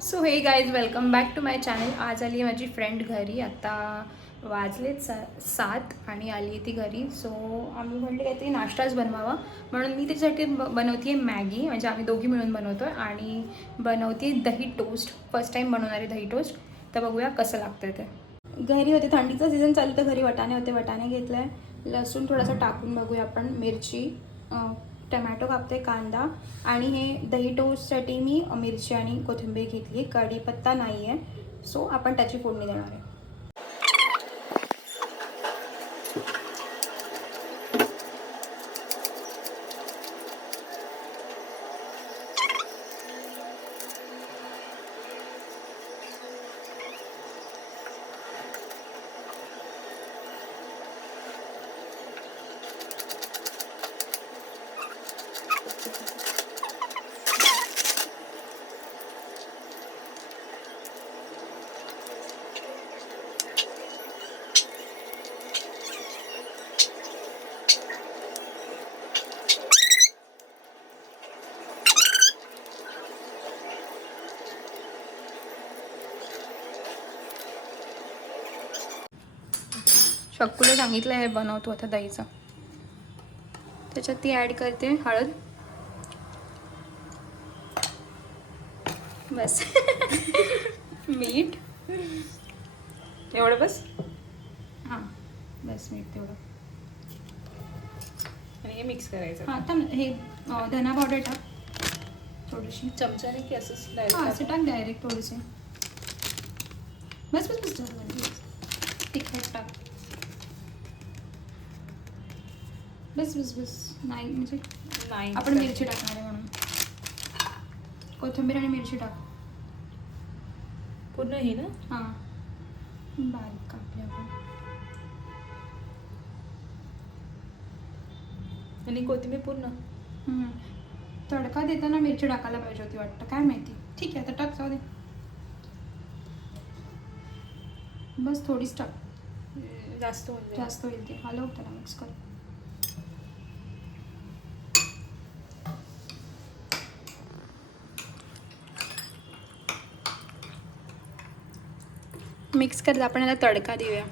So hey guys welcome back to my channel आज आली आहे माझी फ्रेंड घरी. आता वाजलेत सा सात आणि आली आहे ती घरी. सो आम्ही म्हटले काहीतरी नाश्ताच बनवावा. म्हणून मी त्याच्यासाठी ब बनवते आहे मॅगी. म्हणजे आम्ही दोघी मिळून बनवतो आहे आणि बनवते दही टोस्ट फर्स्ट टाईम बनवणार आहे दही टोस्ट तर बघूया कसं लागतं ते. घरी होते. थंडीचा सीझन चालू तर घरी वटाणे होते. वटाणे घेतलं आहे लसूण थोडासा टाकून बघूया आपण. मिरची टमॅटो कापते कांदा आणि हे दही टोस्टसाठी मी मिरची आणि कोथिंबीर घेतली कढीपत्ता नाही आहे सो आपण त्याची फोडणी देणार आहे. शक्कूला सांगितलं आहे बनवतो आता दहीचं. त्याच्यात ती ॲड करते हळद. बस. मीठ. एवढं बस? हां. बस मीठ तेवढं. आणि हे मिक्स करायचं. हां थांब हे धना पावडर टाक. थोडीशी. चमच्याने की असंच हां direct असं टाक डायरेक्ट थोडेसे बस बस बस तिखट टाक. बस बस बस. नाही म्हणजे? नाही आपण मिरची टाकणार आहे म्हणून. कोथिंबीर आणि मिरची टाक. पूर्ण ही ना? हां. बारीक कापली आपण. आणि कोथिंबीर पूर्ण? हम्म. तडका देताना मिरची टाकायला पाहिजे होती वाटतं. काय माहिती? ठीक आहे आता टाक जाऊ दे. बस थोडीच टाक. जास्त होऊन जाईल. जास्त होईल ते. हलव त्याला मिक्स कर. मिक्स करत आपण याला तडका देऊया.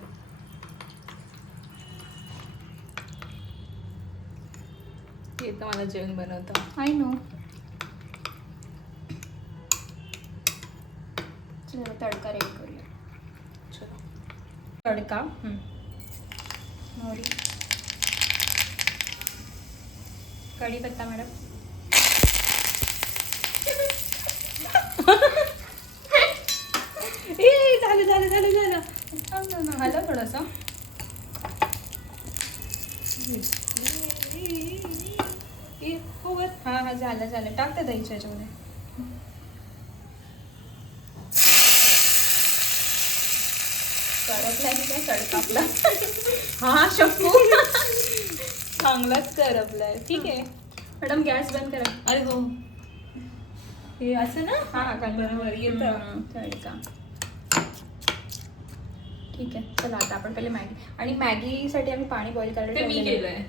येतं मला जेवण बनवतं. आय नो चला तडका रेडी करूया. चलो. तडका? मोहरी कढीपत्ता मॅडम. झालं झालं झालं झालं. थांब ना, ना. हॅलो थोडंसं हो. हां हां झालं झालं. टाक त्या दहीच्या याच्यामध्ये. तडकला की काय? तडका आपला हा शक्कू चांगलाच करपलाय. ठीक आहे. मॅडम गॅस बंद करा. अरे हो हे असं ना? हां का बरोबर येतं. तडका ठीक आहे. चला आता आपण पहिले मॅगी. आणि मॅगीसाठी आम्ही पाणी बॉईल करायला ते मी ठेवलेलं आहे. केलंय.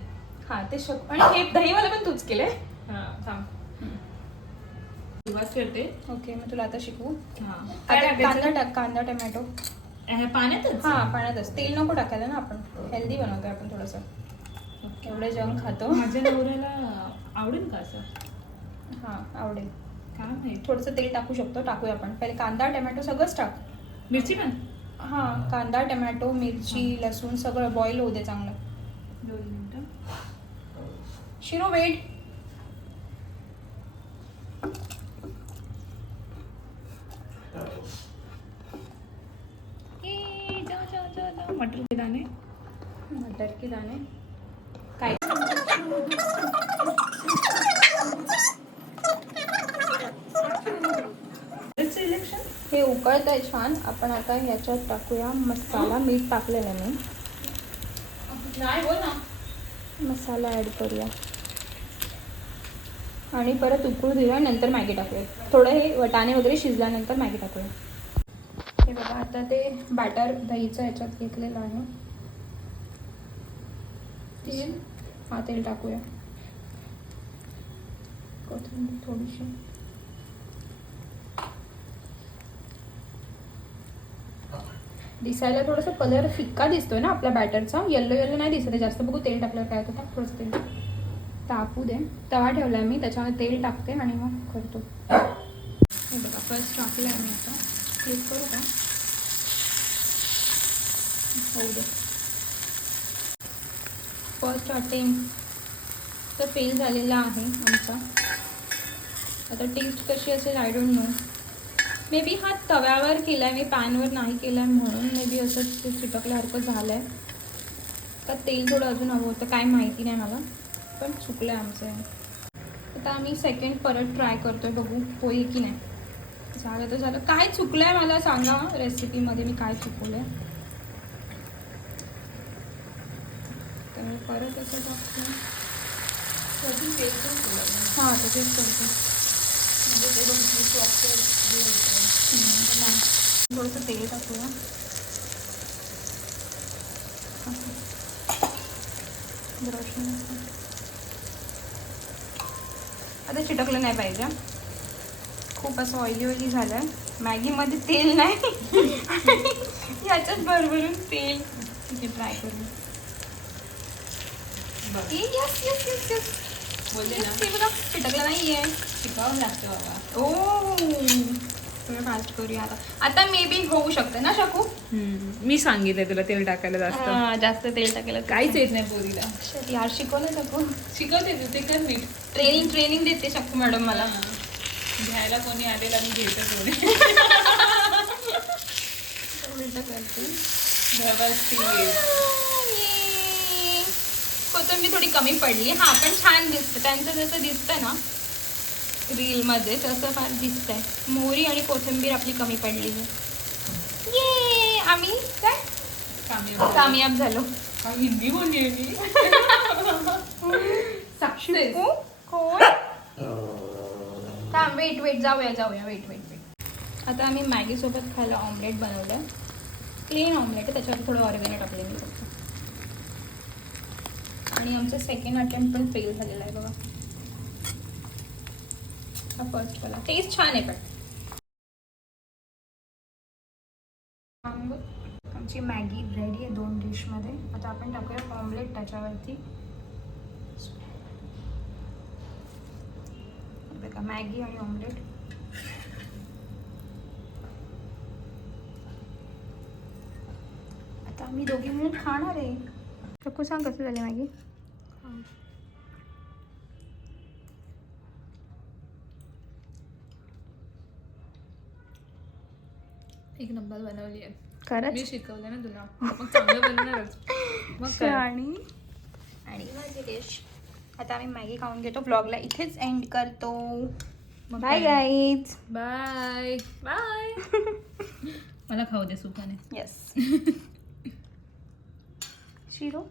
हां ते शक आणि हे दहीवाला पण तूच केलंय? हा सुरुवात करते. ओके मग तुला आता शिकवू. हा. आता कांदा टाकायचं? टाक कांदा टमॅटो. पाण्यातच? हा पाण्यातच. तेल नको टाकायला ना आपण. हेल्दी बनवतोय आपण थोडंसं. एवढं जंक खातो. माझ्या नवऱ्याला आवडेल का असं? हा आवडेल. काय माहीत? थोडंसं तेल टाकू शकतो. टाकूया आपण. पहिले कांदा टमॅटो सगळंच टाक. मिरची पण? हा कांदा टमॅटो मिरची लसूण सगळं बॉईल होऊ दे चांगलं. दोन मिनिटं. शिरो वेट. मटर के दाणे. मटर की दाणे. काय सिलेक्शन हे उकळत आहे छान. आपण आता ह्याच्यात टाकूया मसाला. मीठ टाकलेलं आहे मी. ना. मसाला ॲड करूया. आणि परत उकळू देऊया नंतर मॅगी टाकूया. थोडं हे वटाणे वगैरे शिजल्यानंतर मॅगी टाकूया. हे बघा आता ते बॅटर दहीचं ह्याच्यात घेतलेलं आहे. तेल. हा तेल टाकूया. कोथिंबीर थोडीशी. दिसायला थोडंसं कलर फिक्का दिसतोय ना आपल्या बॅटरचा येल्लो येल्लो नाही दिसत आहे जास्त. बघू तेल टाकल्यावर काय होतं थोडंसं तेल तापू दे. तवा ठेवला मी त्याच्यामध्ये तेल टाकते आणि मग करतो. हे बघा फर्स्ट टाकलं आहे मी आता. क्लिक करू का? होऊ दे. फर्स्ट अटेम्प्ट तर फेल झालेला आहे आमचा. आता टेस्ट कशी असेल I don't know may be हा तव्यावर केला आहे मी पॅनवर नाही केला आहे म्हणून मे बी असं ते चिटकल्यासारखं झालं आहे का तेल थोडं अजून हवं होतं काय माहिती नाही मला पण चुकलं आहे आमचं. हे. आता आम्ही सेकंड परत ट्राय करतोय बघू होईल की नाही. झालं तर झालं. काय चुकलं आहे मला सांगा रेसिपीमध्ये मी काय चुकवलं आहे तर परत असं टाकते. हां तर तेच करते. थोडंसं तेल टाकूया आता चिटकलं नाही पाहिजे. खूप असं ऑइली ऑइली झालं आहे मॅगीमध्ये तेल नाही. याच्यात भरभरून तेल. ठीक आहे ट्राय करू यस यस यस यस बोलले ना ते बघा नाही आहे शिकावं लागतं बाबा ओ थोडं फास्ट करूया आता आता मे बी होऊ शकतं ना शकू? मी सांगितलंय तुला तेल टाकायला जास्त. हा, जास्त तेल टाकेल काहीच येत नाही पोरीला. यार शिकवलं शकू. शिकवते तू ते कर नीट ट्रेनिंग ट्रेनिंग देते शकू मॅडम मला. घ्यायला कोणी आलेला मी घेतो कोणी उलटं करते. व्यवस्थित. कोथिंबीर थोडी कमी पडली. हा पण छान दिसतं. त्यांचं जसं दिसतं ना रीलमध्ये तसं फार दिसतंय. मोहरी आणि कोथिंबीर आपली कमी पडली आहे. ये आम्ही काय? कामयाब झालो. हिंदी बोलली मी. सक्सेस कोण? थांब वेट वेट जाऊया जाऊया. वेट वेट वेट आता आम्ही मॅगीसोबत खायला ऑमलेट बनवलं. प्लेन ऑमलेट आहे त्याच्यावर थोडं ऑर्गॅनिक टाकले मी फक्त आणि आमचं सेकंड अटेम्प्ट पण फेल झालेला आहे बघा. हा फर्स्ट वाला. टेस्ट छान आहे पण. आमची मॅगी रेडी आहे दोन डिशमध्ये आता आपण टाकूया ऑमलेट त्याच्यावरती. बघा मॅगी आणि ऑमलेट आता आम्ही दोघी मिळून खाणार आहे. शकू सांग कसं झाली मॅगी. एक नंबर बनवली आहे. खरंच? मी शिकवलं ना तुला. मग चांगलं बनवणारच मग काय? आणि आणि माझी डिश आता आम्ही मॅगी खाऊन घेतो. ब्लॉगला इथेच एंड करतो. मग बाय? गाईज बाय बाय मला खाऊ दे सुखाने. येस शिरो?